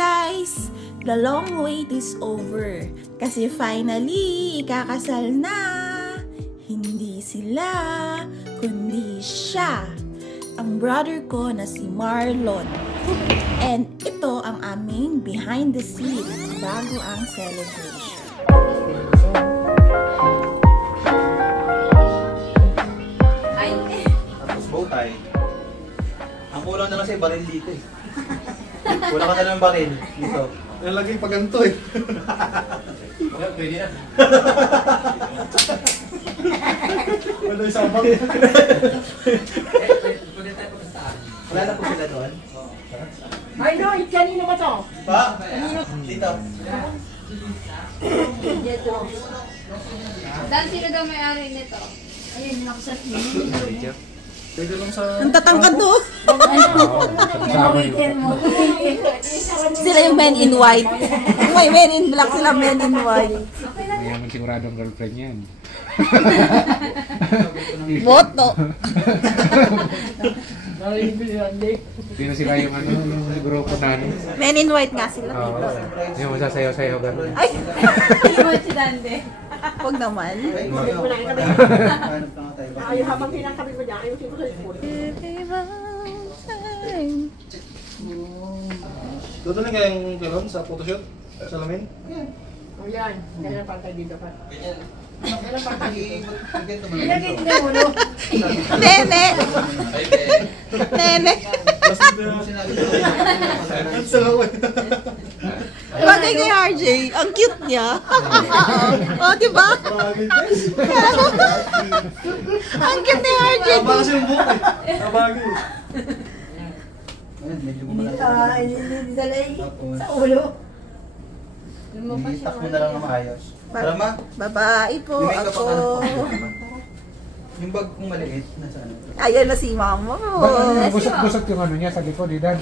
guys! The long wait is over. Kasi finally, ikakasal na! Hindi sila, kundi siya. Ang brother ko na si Marlon. And ito ang aming behind the scenes bago ang celebration. Tapos bow tie. Ang kulang na lang sa'yo, baril dito eh. Wala ka na lang baril dito. Nalagay pa ganito eh. Wala, pwede na. Wala yung sabang. Wala na po sila doon? Ay, no, kanino ba to? Pa? Dito. Dito. Dan, sino daw may-ari nito? Ayun, nakasat niyo. Pwede lang sa... Ang tatangkad no? Pinawitin mo. Sila yung men in white. May men in black, sila men in white. Mayaman siguradong girlfriend yan. Boto. Sino sila yung ano, yung grupo na ano? Men in white nga sila. Oo. Yung masasayaw-sayaw gano'n. Ay! Iwan si Dante. Huwag naman. Ayaw habang pinangkabi mo dyan, ayaw siya sa school. Doon na nga yung galon sa photoshoot? Salamin? O yan, ganyan pantay dito pa. Ganyan pantay dito. Nene! Ilagay din ang ulo. Nene! Nene! Ang salaw eh. Bagay kay RJ. Ang cute niya. Oh, diba? Ang cute ni RJ. Taba kasi yung buhok eh. Tabagay. Ayan, medyo gumala. Hindi sa ulo. Itak mo na lang na maayos. Tara ma, Babae po may makeup ako. ka na. Yung bag kong maliit, nasaan? Ayan na si mama mo. Busot-busot yung ano niya sa likod, Idan.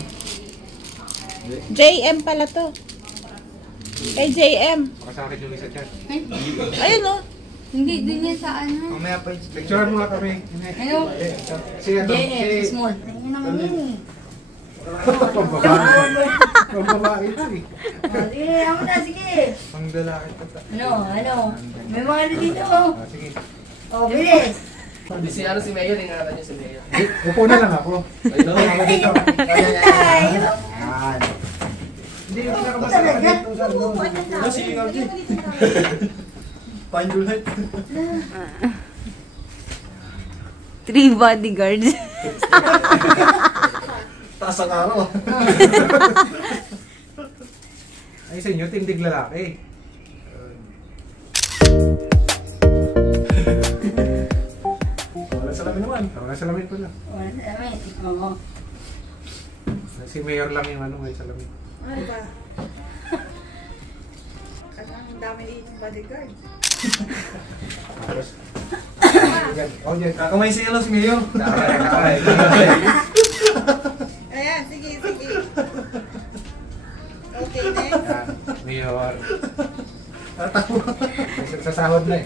JM pala to. Kay JM. Makasakit yung isa dyan. Ayun o. Hindi, dun yan sa ano. Mamaya pa yung Picturean mo nga kami. Ano? Si ano, si... Small. Ayun naman yun. Pambabae ito eh. Sige, ako na, sige. Pang lalaki ito. Ano? May mga ano dito. Sige. O, bilis. Si ano si Mayor, ingatan niyo si Mayor. Upo na lang ako. Ayun. Ako dito. Tayo. Yan. Hindi yung pinakabasa ka dito sa ano. Ano si RJ? Find your light. 3 bodyguards. Taas ang araw ah. Ay sa inyo, tindig lalaki. Wala salamin naman. Wala salamin ko lang. Wala sa amin. Oo. Si Mayor lang yung ano, may salamin. Ano ba? Ang dami din yung bodyguard. Tapos, oh, dyan. Kakamay siya lang si Mayor. Ayan, sige, sige. Okay, next. Yan, Mayor. Sa sahod na eh.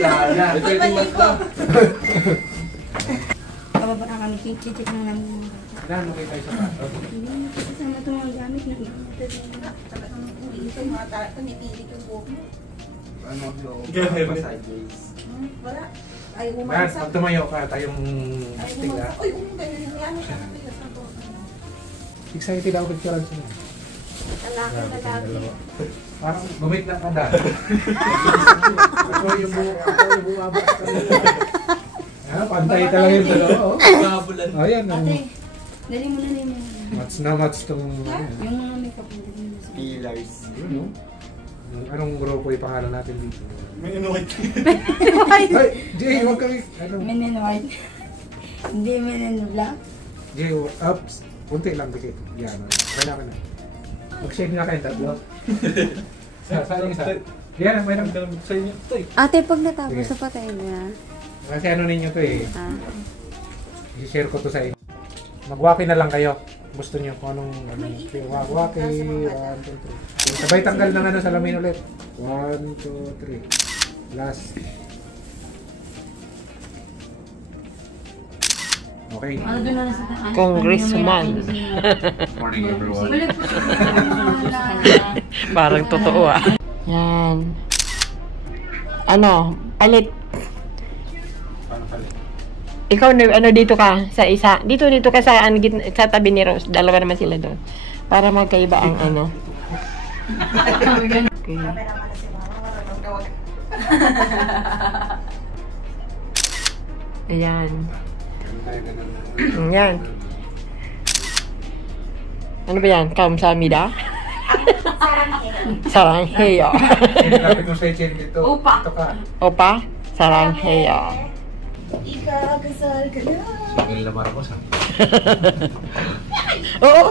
Sana. Ito yung mata. Kababa na kami, chichik na lang. Ano kayo tayo sa pato? Hindi, kasama itong mga gamit na Talagang ito yung mga tao, tumipilit yung buhok mo. Ano? Ganun. Sideways. Wala. Ay, Yan, umansak. pag tumayo ka, tayong Ay, tingla. umansak. Uy, ganyan yung ano siya. Excited ako picturean sila. Lalaki. Parang gumit na kada. Ako yung bumabas ka nila. Pantay talaga yung dalawa. Kabulan. Oh, yan. Ate, dali mo na rin yung Match na match tong... yung mga makeup mo. Dali mo na sa Pillars. Yun, no? Anong grupo yung pangalan natin dito? May inuwit. Ay, Jay, huwag kami... Ano? Men in white. Hindi men in black. Jay, ups. Punti lang dikit. Yan. Kaya ka na. Mag-shave nga kayo tatlo. Saan yung isa? Yan, may nang... Sa inyo. Ito eh. Ate, pag natapos Sige. sa patay na. Kasi ano ninyo to eh. Ah. I-share ko to sa inyo. Mag-waki na lang kayo. Gusto nyo kung anong waki. 1, 2, 3. Sabay tanggal ng ano salamin ulit. 1, 2, 3. Last. Okay. Congressman. Morning everyone. Parang totoo ah. Yan. Ano, palit. Paano pala? Ikaw ano dito ka sa isa. Dito ka sa sa tabi ni Rose. Dalawa naman sila doon. Para magkaiba ang ano. Okay. Ayan. Yan. Ano ba yan? Kamsamida? Sarangheyo. Lapit mo sa chin dito. Opa. Ito ka. Opa? Sarangheyo. Ikakasal ka na. Pagin lamar ko sa. Oo.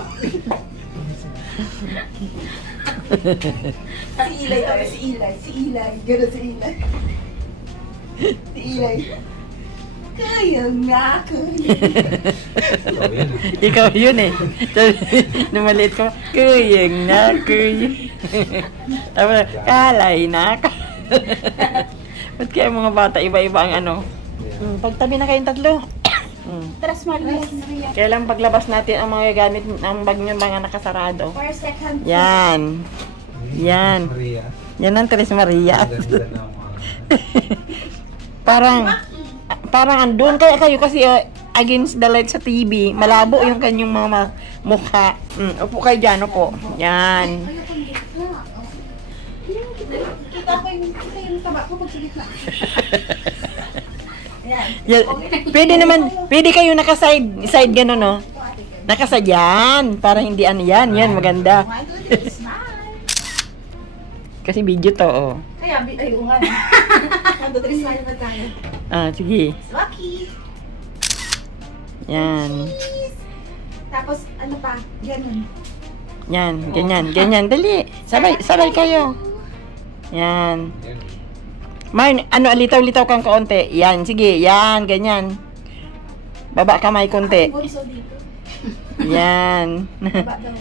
Si Ilay tayo, si Ilay. Si Ilay. Gano'n si Ilay. Si Ilay. Kaya nga ako. Ikaw yun eh. Nung maliit ko, kuyeng na, kuyeng. Tapos, kalay na. Ba't kaya mga bata, iba-iba ang ano? Pagtabi na kayong tatlo. Tras Maria. Kailan paglabas natin ang mga gamit, ang bag nyo mga nakasarado? For second. Yan. Yan. Maria. Yan ang Tres Maria. Ganda na mga. Parang andun kaya kayo kasi against the light sa TV, malabo yung kanyang mga mukha. Upo kayo dyan, upo. Yan. Kita ko yung taba ko pag sigit na. Yan. Pwede naman, pwede kayo side gano'n, no? Nakaside yan, para hindi ano yan, maganda. Kasi video to, oh. Kaya, ay, nga. 1, 2, 3, smile na tayo. Sige. Swaki. Yan. Tapos, ano pa? Ganun. Yan, ganyan. Dali. Sabay kayo. Yan. Marn, litaw-litaw kang kaunti. Yan, sige. Yan, ganyan. Baba kamay konti. Bunso dito. Yan. Baba daw.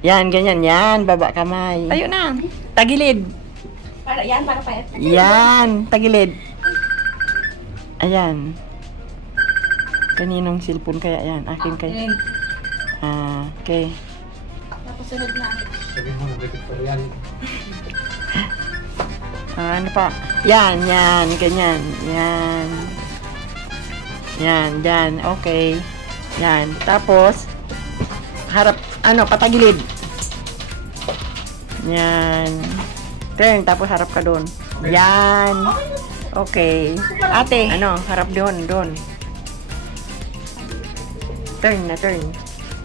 Yan, ganyan. Yan, baba kamay. Tayo na. Tagilid. Para payat. Yan, tagilid. Ayan. Kaninong cellphone kaya yan? Akin kaya. Okay. Tapos sunod na. Sabi mo, nag-repeat pa yan. Ano pa? Yan, ganyan. Yan, okay. Yan, tapos harap, patagilid. Yan. Turn, tapos harap ka doon. Yan. Okay. Ate, harap doon. Turn.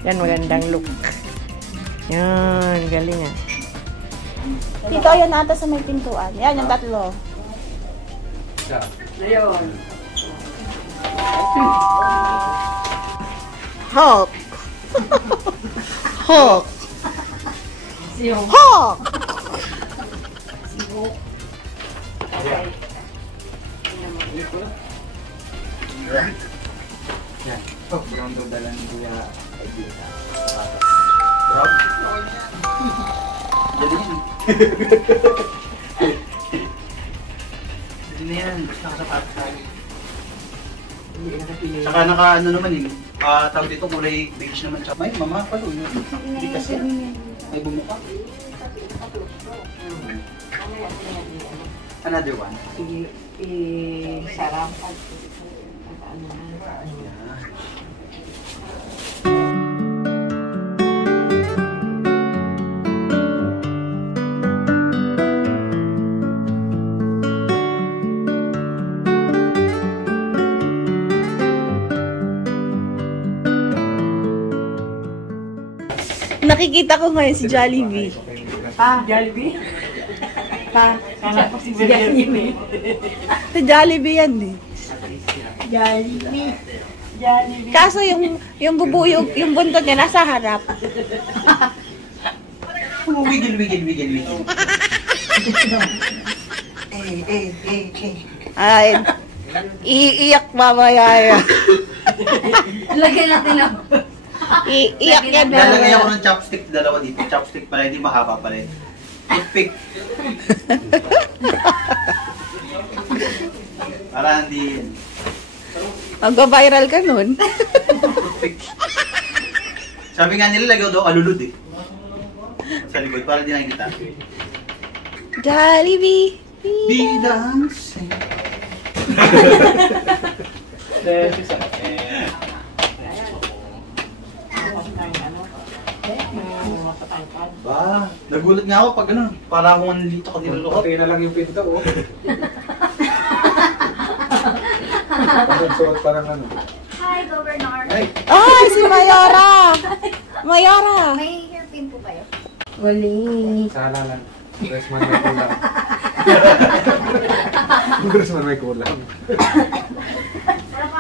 Yan, magandang look. Yan, galing ah. Dito, yan ata sa may pintuan. Yan, yung tatlo. Ayun. Hulk. Hulk. Hulk. Yan. Oh, yung dala ni Kuya Edita. Dali yan. Dali na yan. Nakasapatos tayo. Saka naman tawag dito kulay beige naman. May mama palo yun. Hindi kasi. May bumuka. Another one. Sarap. Nakikita ko ngayon si Jollibee. Jollibee? Kala ko si Jollibee. Si Jollibee yan eh. Jollibee. Kaso yung bubuyog, yung buntot niya nasa harap. Wigil. Ay, iiyak mamaya. Lagyan natin ako. Iiyak yan. Lalagay ako ng chopstick, dalawa dito. Chopstick pala, hindi mahaba pala. Toothpick. Para hindi... Magba-viral ka nun. Sabi nga nila, lagaw daw alulod eh. Sa likod, para di nakikita. Jollibee. Be dancing. Ba, nagulat nga ako pag ano, para akong nandito ka nilulukot. Pati na lang yung pinto, oh. Parang suot, parang ano. Hi, Governor. Ay, Ay, si Mayora. Mayora. May hairpin po kayo? sa halalan. Congressman may kulang. Congressman may kulang.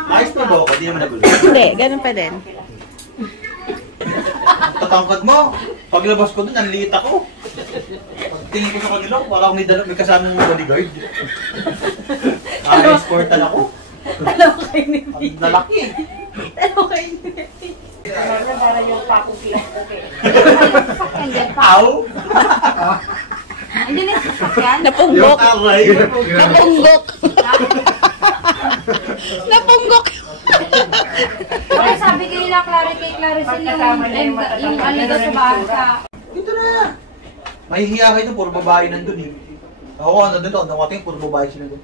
Ayos na ba ako? Di naman nagulat. Hindi, ganun pa din. Tatangkad mo. Paglabas ko dun, ang liit ako. Tingin ko sa kanila, parang may kasamang bodyguard. Escortan ako. Alam ko kayo ni Ang lalaki. Alam ko kayo ni para yung pakong pilang okay. Ow! Hindi na sasakyan? Napunggok. aray. Napunggok. Napunggok. Wala sabi kay Claricel yung aligaw sa bangka. Dito na. Mahihiya kayo dun, puro babae nandun eh. Ako, nandun to, nakating, puro babae sila dun.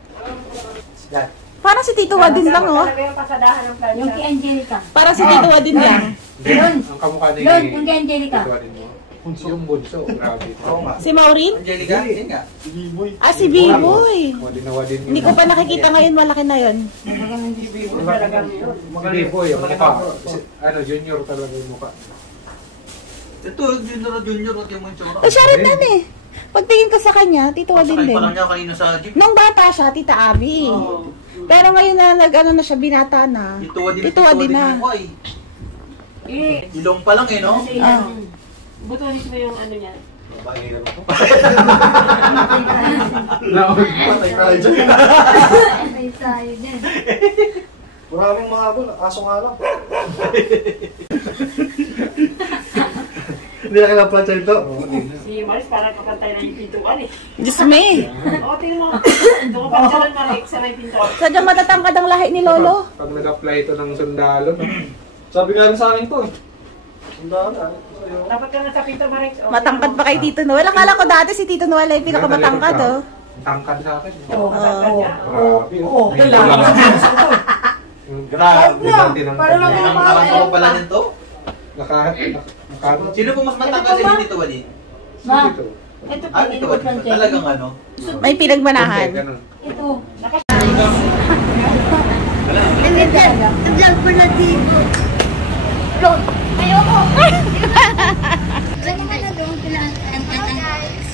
Yan. Parang si Tito Wadin lang, oh. Talaga yung pasadahan ng plan. Yung kay Angelica. Parang si Tito Wadin lang. Yun. Ang kamukha ni... Yun, yung kay Angelica. Tituwarin mo. Yung bunso, grabe. Oo nga. Si Maureen? Angelica, yun nga. Ah, si B-Boy. Wadin na wadin. Hindi ko pa nakikita ngayon, malaki na yun. Hindi po, yung mukha. Ano, junior talaga yung mukha. Ito, junior at yung mga Oh, siya rin nan eh. Pagtingin ko sa kanya, Tito Wadin Sakay din. pa lang niya kanina sa jeep. Nung bata siya, Tita Abby. Pero ngayon na nag-ano na siya, binata na. Tito Wadin na. Ilong pa lang eh, no? Ah. Butonis mo yung ano niya. Babae naman ako. Patay tayo dyan. May sayo din. Maraming mga habol, aso nga lang. Hindi na kailang plancha ito. Si Maris parang kapantay na yung pintuan eh. Diyos me. Oo, tingnan mo. Doon ka pa dyan, Marik, sa may pintuan. Sadyang matatangkad ang lahi ni Lolo. Pag nag-apply ito ng sundalo, no? Sabi nga rin sa akin to eh. Sundaan ah. Dapat ka na sa pinto, Marik. Okay. Matangkad pa kay Tito Noel. Akala ko dati si Tito Noel ay pinakamatangkad, oh. Tangkad sa akin. Oo, matangkad niya. Grabe. Oo, Grabe. Parang Ang nakakawa pala nito. Naka... Sino po mas matangkad sa Tito Wali? Ma, Dito. ito po, Ah, Tito Wali. Talagang ano? May pinagmanahan. Ganun. ito. Hindi dyan. Dyan po na dito. Lord, ayoko. Diyan naman na doon sila. Hello guys.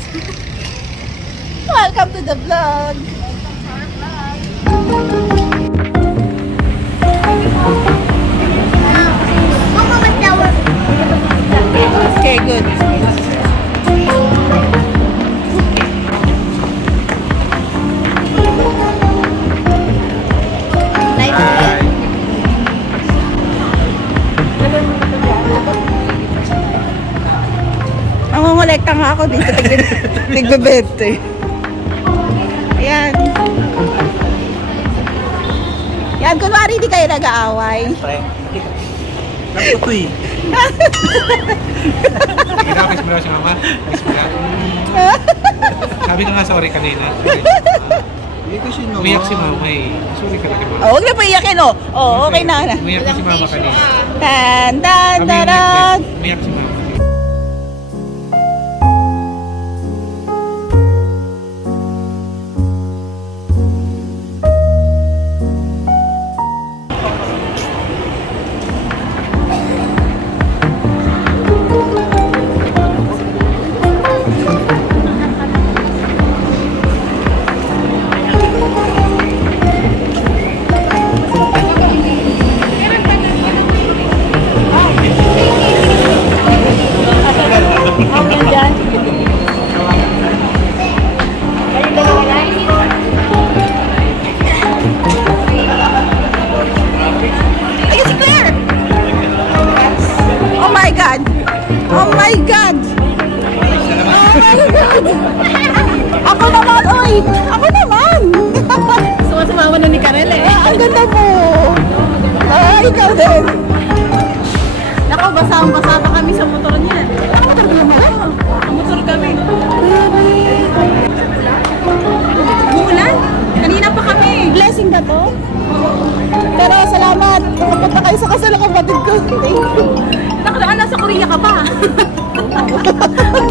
Welcome to the vlog. Mama, mag-tower. Okay, good. Nangongolekta nga ako dito. Tigbebente. Ayan. Yan, kunwari di kayo nag-aaway. Ito eh. Kinakis mo na si mama. Kiss mo na. Sabi ko nga sorry kanina. Sorry. Hindi kasi no. Umiyak si mama eh. Sorry ka na kay mama. Oh, huwag na po iyakin, oh. Oh, okay na. Umiyak na si mama kanina. Tan, tan, Kami taran. umiyak si mama. Ayun si Claire! Oh my God! Oh my God! Oh my God! Ako naman, oy! Ako naman! Sumasamawa na ni Karel eh. Ang ganda mo! Ikaw din. Naku, basang-basa pa kami sa motor niya. Motor ka naman? Motor kami. Umulan? Kanina pa kami. Blessing ba to? Pero salamat. Nakapunta kayo sa kasal ng kapatid ko. Thank you. Nakadaan, nasa Korea ka pa.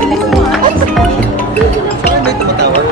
Bilis mo. Saan ba yung tumatawag?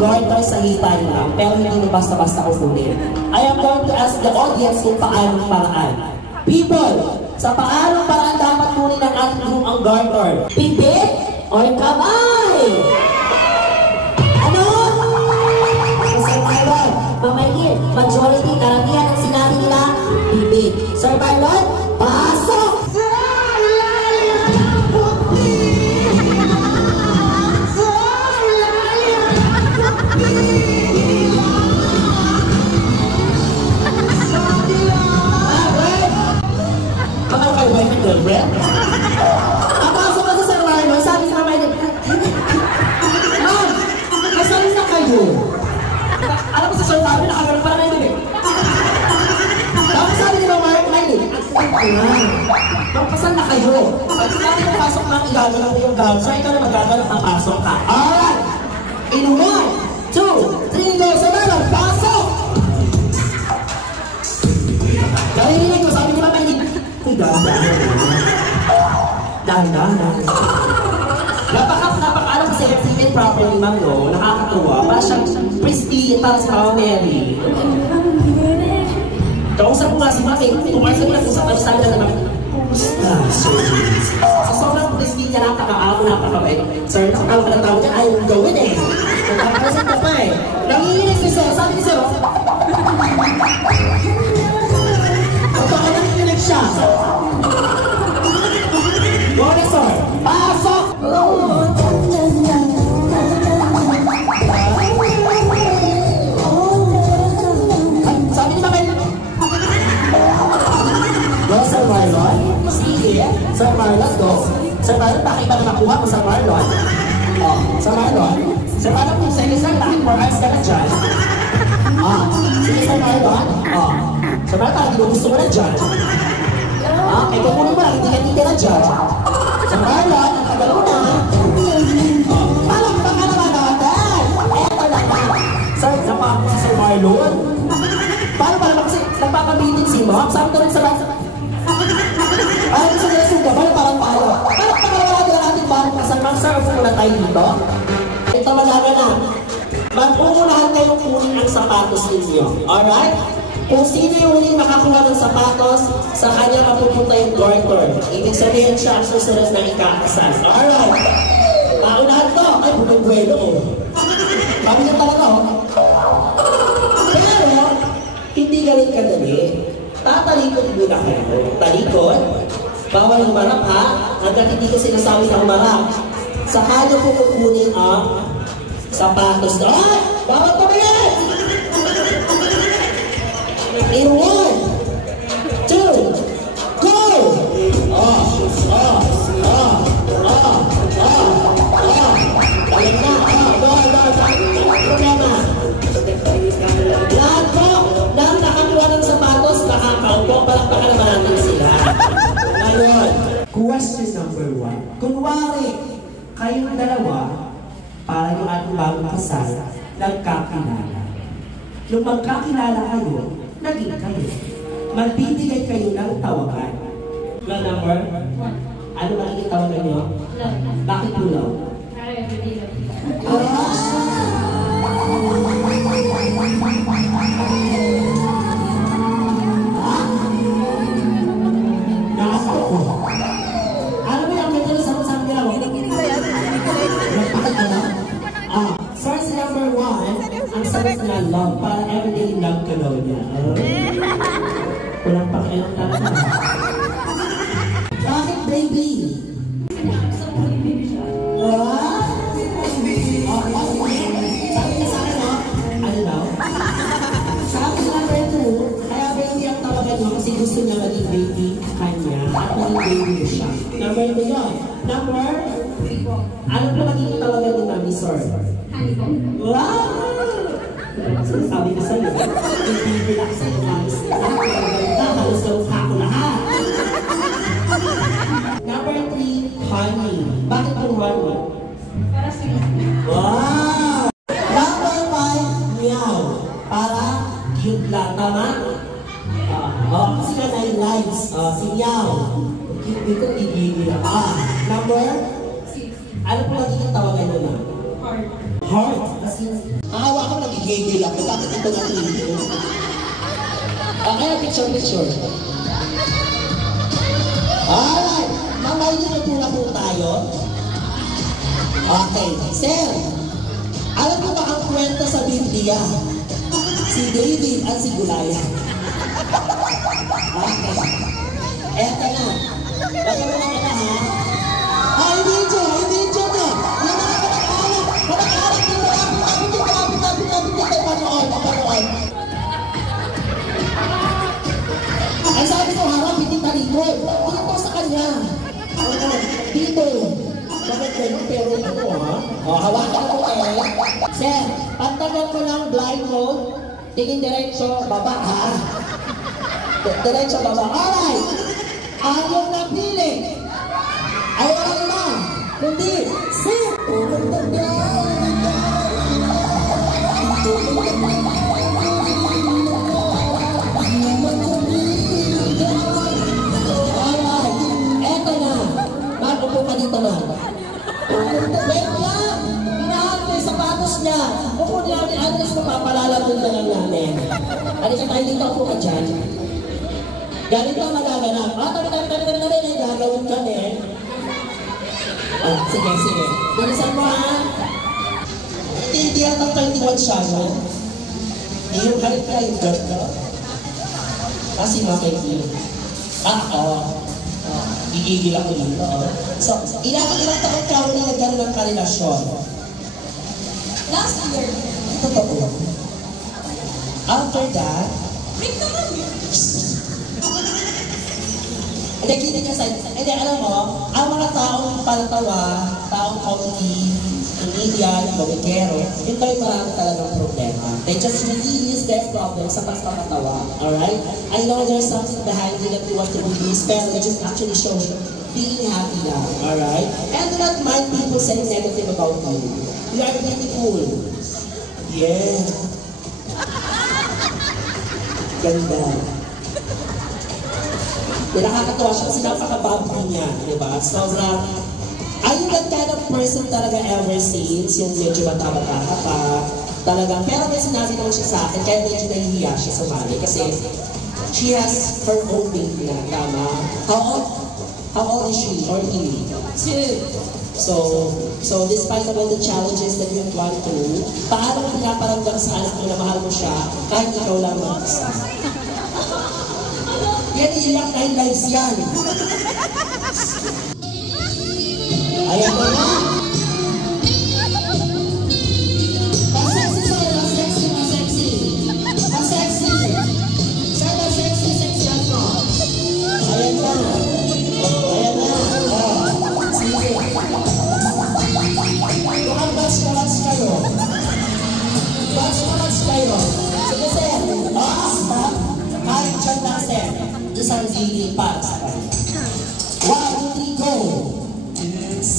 garter sa hita nila, pero hindi mo basta-basta kukunin. I am going to ask the audience kung paanong paraan. People, sa paanong paraan dapat kunin ng ating group ang garter? Pipit or kamay? Ano? Sir Marlon, mamahigit, majority, karamihan ang sinabi nila, pipit. Sir Marlon, pasok! Bakal kayo ba yung girlfriend? Napasok ka sa Sir Marlon, sabi sa kamay nila, Ma'am, kasali na kayo. Alam mo sa Sir Marlon, nakagalang pala na yun eh. Tapos sabi nila, Mark, Ma'am, kasal na kayo. Pag sinabi na pasok na, igagalaw mo yung gown, so ikaw na magagalaw ang pasok ka. Alright! In 1, 2, 3, go! Sir Marlon, pasok! Narinig ko, sabi ni Ma'am Eileen, uy, dahan-dahan. Dahan-dahan. Napaka-alam kasi exhibit properly, Ma'am, no? Nakakatuwa. Para siyang pristine, para sa Mama Mary. Kausap ko nga si Ma'am, kumarsa ko na kung sa sabi na naman, kumusta, Sir James? Sa sobrang pristine niya, napakabait. Sir, nakakala ka ng tawag niya, ayaw gawin eh. Nagkakalasin ka pa eh. Nangihinig si Sir, sabi ni Sir, nangihinig siya. Go na, Sir. Pasok! Sabi ni Ma'am, go, Sir Marlon. Sige. Sir Marlon, go. Sir Marlon, bakit ba na makuha mo, Sir Marlon? Oh, Sir Marlon. Sir Marlon, kung sa Sir, bakit 4 hours ka na dyan? Sige, Sir Marlon. Sir Marlon, hindi mo gusto mo na dyan. Kaya kukunin mo lang, hindi ka titira dyan. Sir Marlon, ang tagal mo na. Palang ba ka naman natin? Eto na nga. Sir, napako si Sir Marlon. Paano ba naman kasi nagpapabitin si Ma'am? Sabi ko rin sa bata. Ay, gusto nila suga. Parang tayo. Parang nakalawala nila natin parang kasal. Ma'am, sir, upo na tayo dito. Ito malaga na. Mag-uunahan kayong kunin ang sapatos ninyo. Alright? Kung sino yung huling makakuha ng sapatos, sa kanya mapupunta yung garter. Ibig sabihin siya ang susunod na ikakasal. Alright? Maunahan to. Ay, bunong buwelo ko. Kami na talaga, oh. Pero, hindi galing kadali. Tatalikod muna kayo. Talikod. Bawal humarap, ha? Hanggang hindi ko sinasabi na humarap. Sa kanya po kukunin ang sapatos. Ay! Bawal tumingin! In 1, 2, go! Balik na. Problema. Lahat po ng nakakuha ng sapatos, nakakaupo, palakpakan naman natin sila. Ngayon, question number 1. Kunwari, kayong dalawa, para yung ating bagong kasal, nagkakilala. Nung magkakilala kayo, naging kayo. Magbibigay kayo ng tawagan. Well, number 1. Ano magiging tawagan nyo? Love. Bakit po love? Ano ba yung medyo sa ginawa? First number 1, ang sagot na love, para everyday love ka daw niya. Walang pakialam talaga. Bakit baby? Sabi niya sa akin, no? Ano daw? Sabi number 2, kaya baby ang tawagan niyo kasi gusto niya maging baby kanya at maging baby mo siya. Number 2 yun. Number? Ano po magiging tawagan ni Mami Sor? Wow! Sabi ko sa'yo, hindi bilak sa'yo, Mami Sor. Halos daw ako lahat. Number 3, honey. Bakit po honey? Para sa'yo. Wow! Number 5, meow. Para cute lang, tama? Kasi ka 9 lives. Si meow. Cute dito, igigil. Number? 6. Ano po magiging tawagan nyo na? Heart. Kasi, awa ka, nagigigil ako. Bakit ito natigil? Kaya picture. Alright. Mamay nyo na po tayo. Okay. Sir, alam mo ba ang kwento sa Biblia? Si David at si Goliath. Okay. Eto na. Baka mo naman na ha? Ay, video na. Yung mga kanak-anak dito. Panood. Ay, sabi ko, harap, hindi talikod. Dito sa kanya. Dito. Bakit ganun? Pero ito, ha? O, hawakan mo Sir, pagtagal mo lang blindfold, tingin diretso, baba, ha? Diretso, baba. Alright! Ayaw na pili. Ayaw na iba. Kundi, sir! Alright, eto na. Magupo ka dito na. Wait lang! Pinahan ko yung sapatos niya. Kukunin namin address ko, papalalaban na lang namin. Halika tayo dito, ako ka dyan. Ganito ang magaganap. Tabi, may gagawin ka din. Sige. Bilisan mo ha. Hindi yan ang 31 siya, no? Yung halit ka, yung girl ka. Kasi makikil. Gigigil ako dito. So, ilang taon ka rin nagkaroon ng karelasyon? Last year. Totoo. After that, hindi ka sa'yo. Hindi, alam mo, ang mga taong palatawa, taong comedy, comedian, komikero, yun tayo marami talagang problema. They just really use their problems sa pagkakatawa. Alright? I know there's something behind it that you want to release, pero they just actually show being happy now. Alright? And do not mind people saying negative about you. You are beautiful. Yeah. Ganda. Nakakatawa siya kasi napaka-bubbly niya, di ba? Sobrang, are you that kind of person talaga ever since yung medyo bata-bata ka pa? Talagang, pero may sinabi naman siya sa akin, kaya medyo nahihiya siya sumali kasi she has her own baby na, tama? How old is she or he? 2. So despite of all the challenges that you've gone through, paano mo pinaparamdam sa anak mo na mahal mo siya kahit ikaw lang mag-isa? Yan, iyak 9 lives yan. Ayan mo na. Masexy sa'yo, masexy. Masexy. Sa'yo, masexy ako. Ayan na. Sige. Mukhang batch kayo. Batch kayo. Sige, sir. Kahit dyan lang, sir. Isang gigil para sa kanya. 1, 2, 3, go!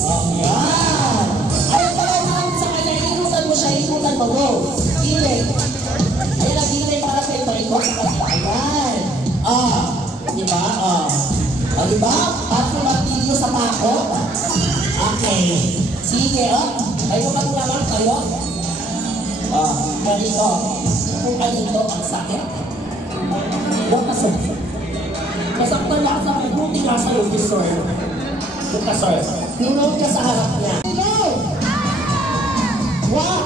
Ayan! Ayaw pala naman sa kanya, ikutan mo siya, ikutan mo, go! Gilid! Ayan ang gilid para kayo marikot sa kanya. Ayan! Diba? Diba? Parang martilyo sa mako. Okay. Sige, Ayaw ka mo naman kayo. Ganito. Kung ganito, ang sakit. Huwag ka sir. Masaktan lang sa buti nga sa'yo, sir. Huwag ka sir. Tinunod ka sa harap niya. Go! Wow!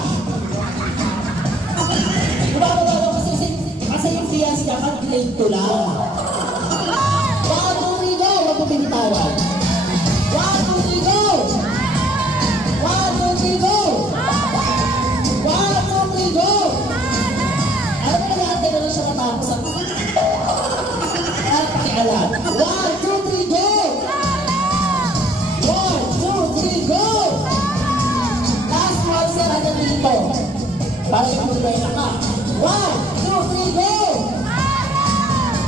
Bumababa kasi yung fiance niya, pag-claim to lang. 1, 2, 3, go! Huwag mo pinitawan. 1, 2, 3, go! 1, 2, 3, go! 1, 2, 3, go! Alam mo na lahat na lang siya matapos ang pakialam. 1, 2, 3, go! 1, 2, 3, go! Last one, sir, hanggang dito. Para yung kulay na ka. 1, 2, 3, go!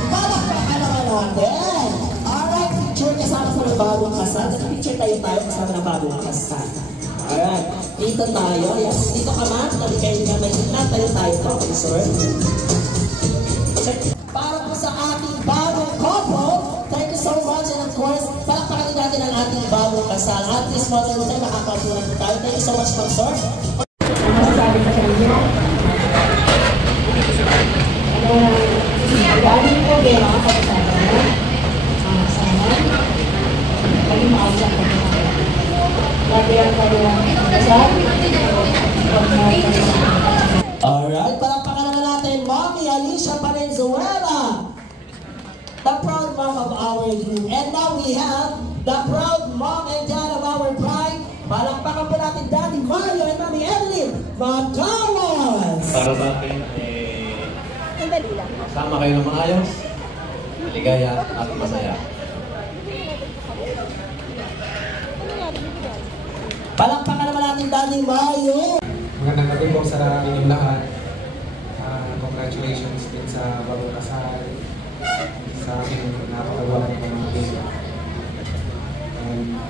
Palakpakan naman natin. Alright, picture kasama sa mga bagong kasal. Picture tayo kasama ng bagong kasal. Alright, dito tayo. Yes, dito ka man. Tabi kayo nga may tayo professor. Para po sa ating bagong couple, thank you so much. And of course, palakpakan natin ang ating bagong kasal. kasal. At this Mother's Day, makakatunan po tayo. Thank you so much, Ma'am Sir. Masasabi ko sa inyo. Galing po kayo mga kapatid. Sana. Maging maayos po. Lagi ang kanilang kasal. Alright, palakpakan na natin, Mommy Alicia Valenzuela, the proud mom of our group. And now we have the proud mom and dad of our bride. Palakpakan po natin Daddy Mario and Mommy Evelyn Matawas. Para sa akin, sama kayo ng maayos, maligaya at masaya. Palakpakan naman natin Daddy Mario. Magandang gabi po sa inyong lahat. Congratulations din sa bagong kasal, sa aking napakagawa ng pamangkin,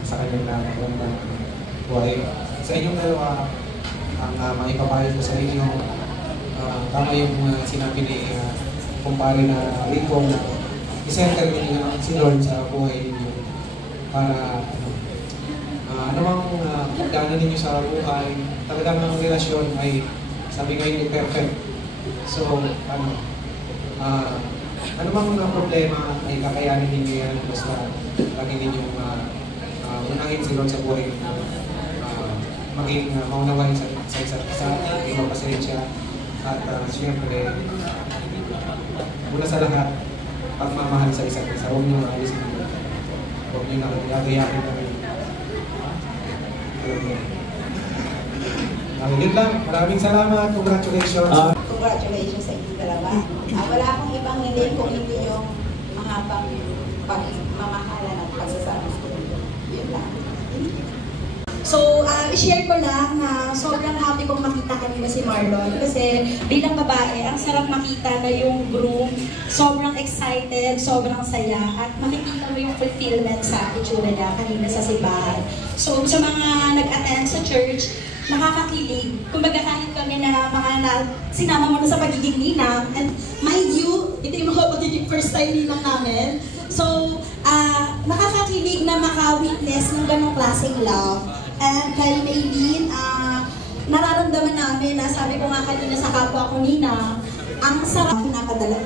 sa kanyang napakagandang buhay. Sa inyong dalawa, ang maipapayo ko sa inyo, tama yung sinabi ni kumpare na Rico na isenter ninyo si Lord sa buhay ninyo para anumang pagdaanan ninyo sa buhay, talagang ang relasyon ay sabi ngayon perfect. So, anumang problema ay kakayanin ninyo yan basta lagi ninyong unangin si Lord sa buhay ninyo. Maging maunawain sa isa't isa, maging mapasensya at siyempre mula sa lahat, pagmamahal sa isa't isa. Huwag nyo alisin nyo. Huwag nyo nakagayakin na rin. Yun lang. Maraming salamat. Congratulations. Congratulations sa inyo dalawa. Wala akong ibang hindi kung hindi yung mahabang pagmamahalan at pagsasama ko. Yun lang. So, i-share ko lang na sobrang happy kong makita kanina si Marlon kasi bilang babae, ang sarap makita na yung groom sobrang excited, sobrang saya at makikita mo yung fulfillment sa itsura niya kanina sa simbahan. So, sa mga nag-attend sa church, nakakakilig. Kumbaga kahit kami na mga sinama mo na sa pagiging ninang, and mind you, ito yung mga pagiging first time ninang namin. So, nakakakilig na maka-witness ng ganong klaseng love. And kay Maylene, nararamdaman namin na sabi ko nga kanina sa kapwa ko ninang, ang sarap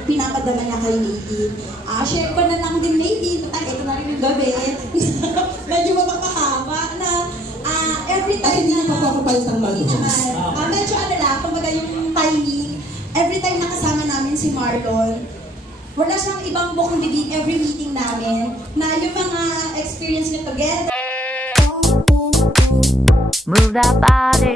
pinapadama niya kay Maylene. Share ko na lang din Maylene, ito na rin yung gabi. Medyo mapapahaba na every time na medyo ano lang, kumbaga yung timing, every time nakasama namin si Marlon, wala siyang ibang bukong bibig every meeting namin, na yung mga experience niya together. Move that body.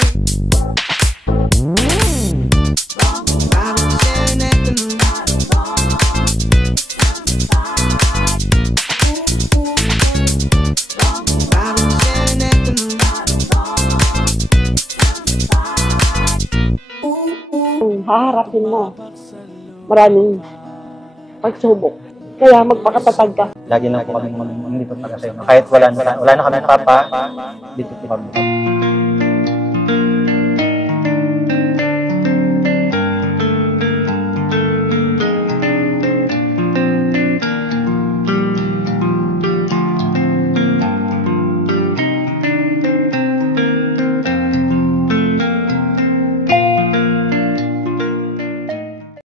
Haharapin mo maraming pagsubok. Kaya magpakatatag ka. Lagi na po kami nandito para sa iyo. Kahit wala na kami papa, dito po kami.